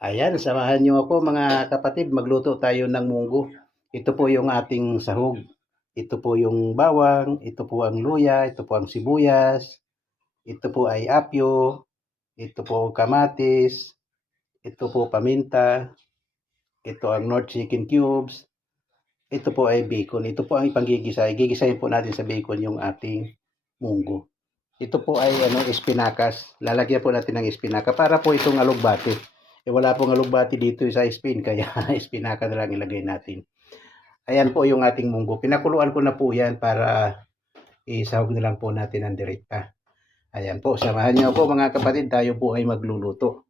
Ayan, samahan niyo ako mga kapatid, magluto tayo ng munggo. Ito po yung ating sahog. Ito po yung bawang, ito po ang luya, ito po ang sibuyas, ito po ay apyo, ito po kamatis, ito po paminta, ito ang North Chicken Cubes, ito po ay bacon. Ito po ang ipanggigisa. Gigisahin po natin sa bacon yung ating munggo. Ito po ay espinakas. Lalagyan po natin ng espinaka para po itong alugbati. Wala pong alugbati dito sa Spain kaya espinaka na lang ilagay natin. Ayan po yung ating munggo. Pinakuluan ko na po yan para isahog na lang po natin ang direkta. Ayan po, samahan niyo po mga kapatid, tayo po ay magluluto.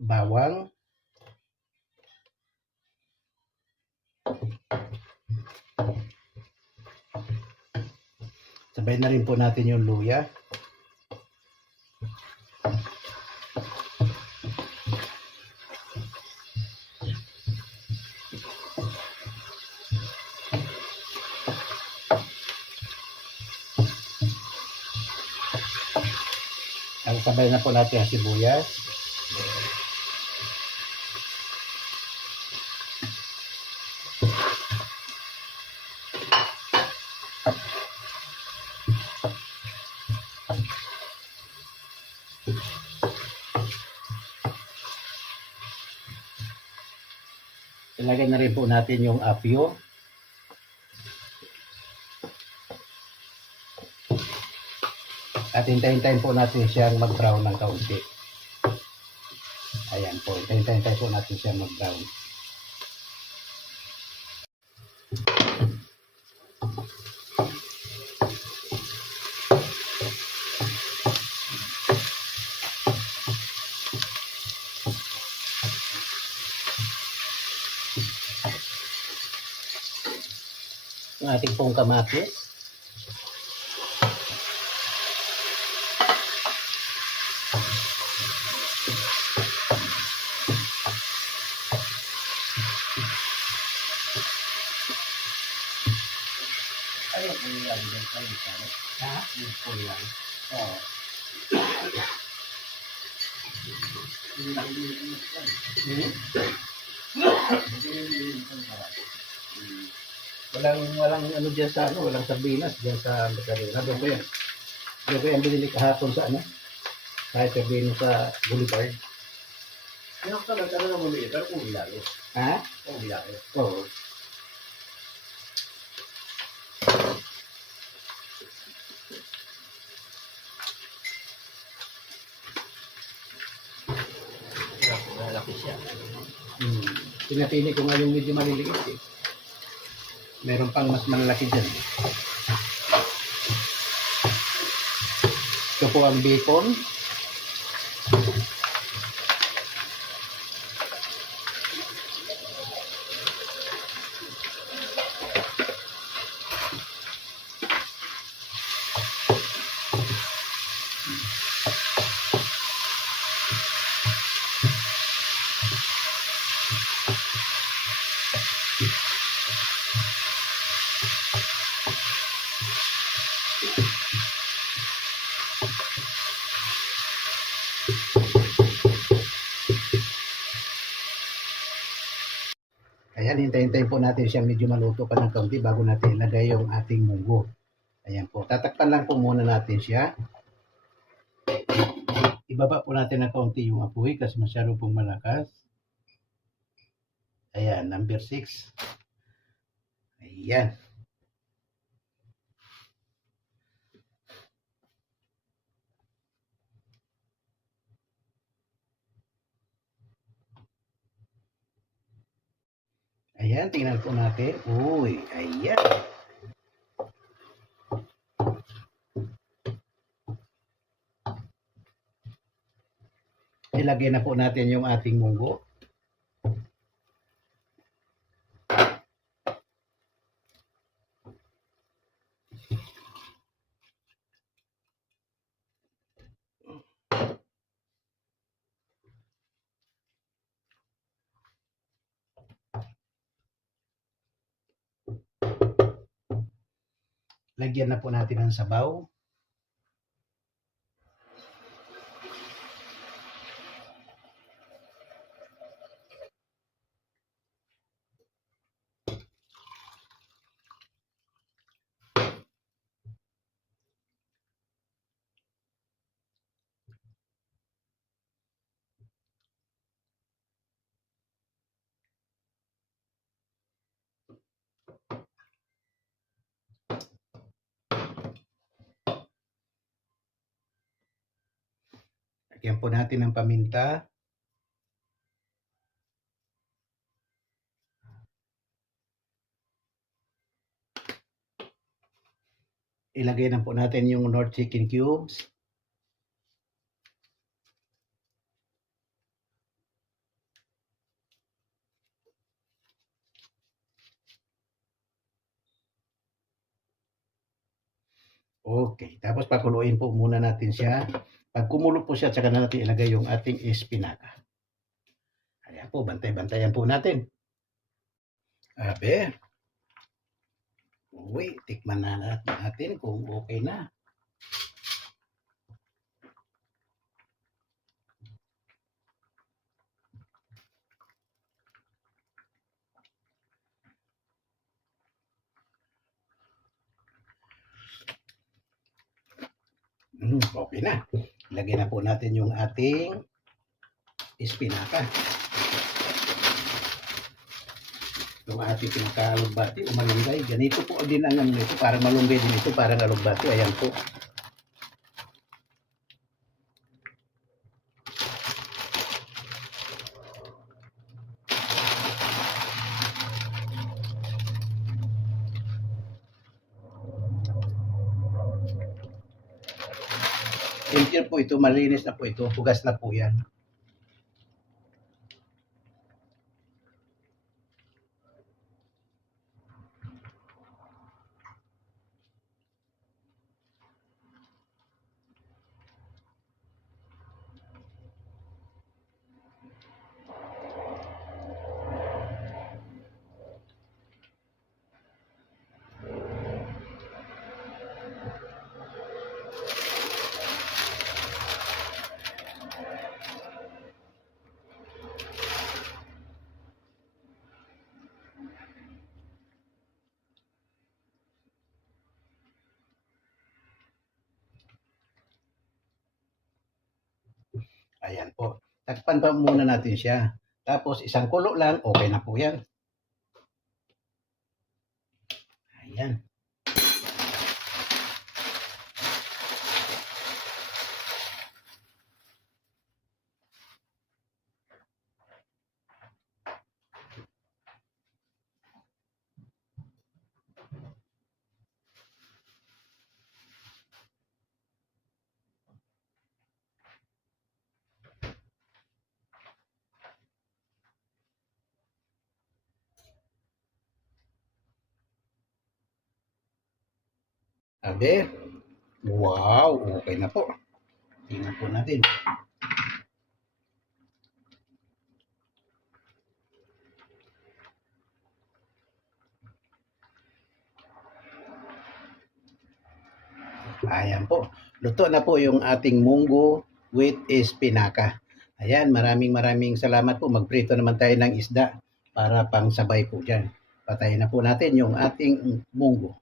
Bawang, sabay na rin po natin yung luya. Ang sabay na po natin ang sibuyas. Ilagay na rin po natin yung apyo. At hintayin po natin siyang mag-brown ng kaunti. Ayan po, hintayin po natin siyang mag-brown. Yung ating pong kamatis. Ayun, yung lang din kayo sa ha? Yung po lang. Oo. Walang ano diyan sa walang sardinas diyan sa Magdalena. Doon ko yan. Doon ko yan binili kahapon sa kahit sabihin sa Boulevard. Ano ka talaga ng bumili? Pero kung ilalo. Ha? Kung ilalo. Oo. Malaki siya. Pinapili ko nga yung medyo maliliit eh. Meron pang mas malalaki dyan. Ito po ang bacon. Ayan, hintayin po natin siyang medyo maluto pa ng kaunti bago natin ilagay yung ating munggo. Ayan po, tatakpan lang po muna natin siya. Ibaba po natin ng kaunti yung apoy kasi masyado pong malakas. Ayan, number 6. Ayan. Ayan, tingnan po natin. Uy, ayan. Ilagay na po natin yung ating munggo. Lagyan na po natin ng sabaw. Lagyan po natin ng paminta. Ilagay na po natin yung Knorr chicken cubes. Okay, tapos pakuluin po muna natin siya. Pag kumulo po siya, tsaka na natin ilagay yung ating espinaca. Ayan po, bantay-bantayan po natin. Abe. Uy, tikman na natin kung okay na. Okay na. Lagyan na po natin yung ating espinaca. Yung ating pinaka-alugbati o malunggay. Ganito po din ang ano nito. Parang malunggay din ito. Parang alugbati. Ayan po. Filter po ito. Malinis na po ito. Hugas na po yan. Ayan po. Takpan pa muna natin siya. Tapos isang kulo lang, okay na po yan. Ayan. Abe, wow, okay na po. Tingnan po natin. Ayan po. Luto na po yung ating munggo with espinaca. Ayan, maraming salamat po. Magprito naman tayo ng isda para pang sabay po dyan. Patayin na po natin yung ating munggo.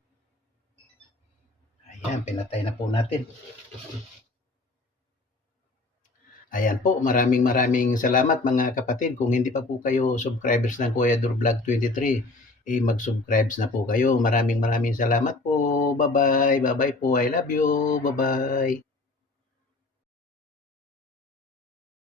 Ayan, pinatay na po natin. Ayan po, maraming salamat mga kapatid. Kung hindi pa po kayo subscribers ng Kuya Dur Vlog 23, mag-subscribe na po kayo. Maraming salamat po. Bye-bye. Bye-bye po. I love you. Bye-bye.